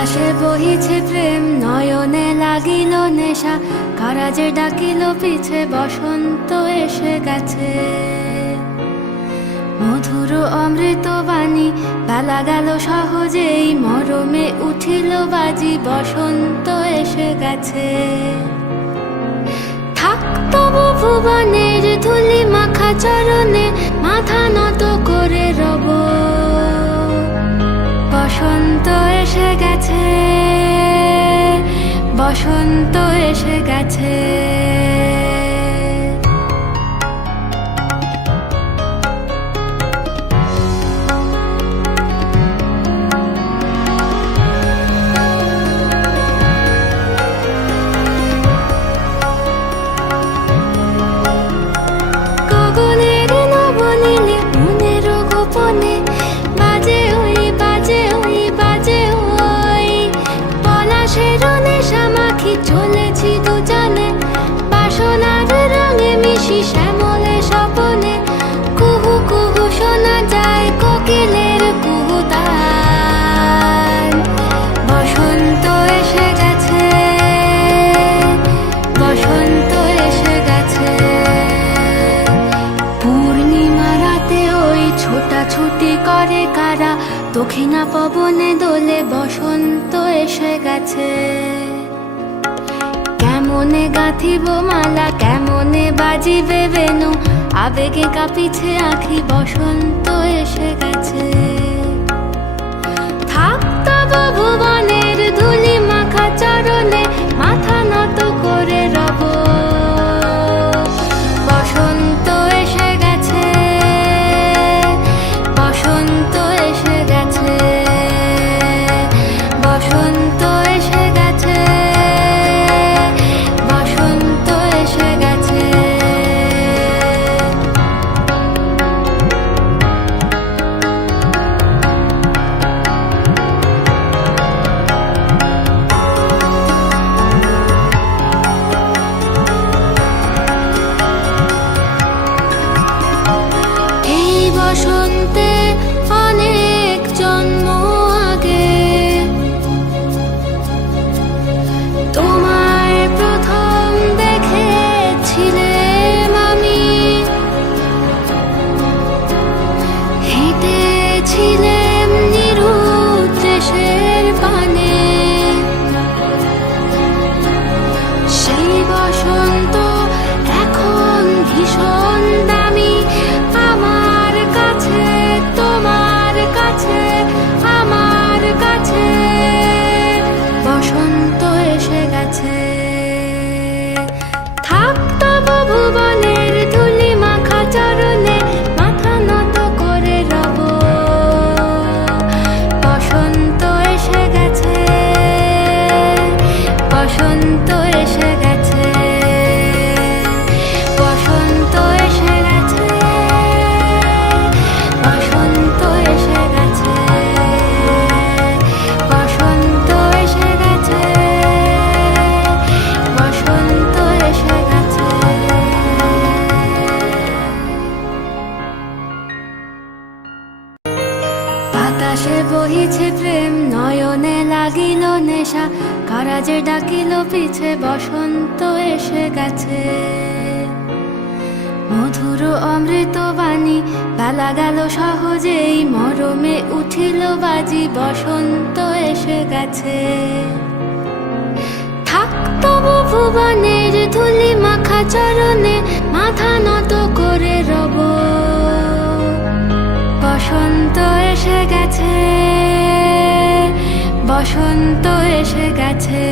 বাতাসে বহিছে প্রেম, নয়নে লাগিল নেশা, কারাজে ডাকিল পিছে, বসন্ত এসে গেছে। মধুর অমৃত বাণী, বেলা গেল সহজেই, মরমে উঠিল বাজি, বসন্ত এসে গেছে। থাক তবু ভুবনের ধুলি মাখা চরণে, মাথা নত করে রব। বসন্ত এসে গেছে, বসন্ত এসে গেছে। গগনের নবনীলে মনের গোপনে, বাজে ওই বাজে ওই বাজে ওই, পলাশের নেশা মাখি চলেছি দুজনে, বাসনার রঙে মিশি শ্যামলে স্বপনে। কুহু কুহু শোনা যায় কোকিলের কুহুতান। বসন্ত এসে গেছে, বসন্ত এসে গেছে। পূর্ণিমা রাতে ওই ছোটাছুটি করে কারা, দক্ষিণা পবনে দোলে, বসন্ত এসে গেছে। কেমনে গাঁথিব মালা, কেমনে বাজিবে বেনু, আবেগে কাঁপিছে আঁখি, বসন্ত এসে গেছে। থাক তব ভুবনের ধুলি মাখা চরণে, মাথা নত করে রব। বসন্ত এসে গেছে, বসন্ত এসে গেছে, বসন্ত এসে গেছে, বসন্ত এসে গেছে। এই বসন্তে অনেক জন্ম আগে, তোমায় প্রথম দেখেছিলাম আমি। হেঁটেছিলাম নিরুদ্দেশের পানে, সেই বসন্ত এখন ভীষণ দামি আমার কাছে, তোমার কাছে, আমার কাছে। বসন্ত এসে গেছে। থাক তব ভুবনের ধুলি মাখা চরণে, মাথা নত করে রব। বসন্ত এসে গেছে, বসন্ত এসে গেছে, বসন্ত এসে গেছে, বসন্ত এসে গেছে, বসন্ত এসে গেছে, বসন্ত এসে গেছে। বাতাসে বহিছে প্রেম, নয়নে লাগিল নেশা, কারাজে ডাকিল পিছে, বসন্ত এসে গেছে। মধুর অমৃত বাণী, বেলা গেল সহজেই, মরমে উঠিল বাজি, বসন্ত এসে গেছে। থাক তবু ভুবনের ধুলি মাখা চরণে, মাথা নত করে রব। বসন্ত এসে গেছে, বসন্ত এসে গেছে।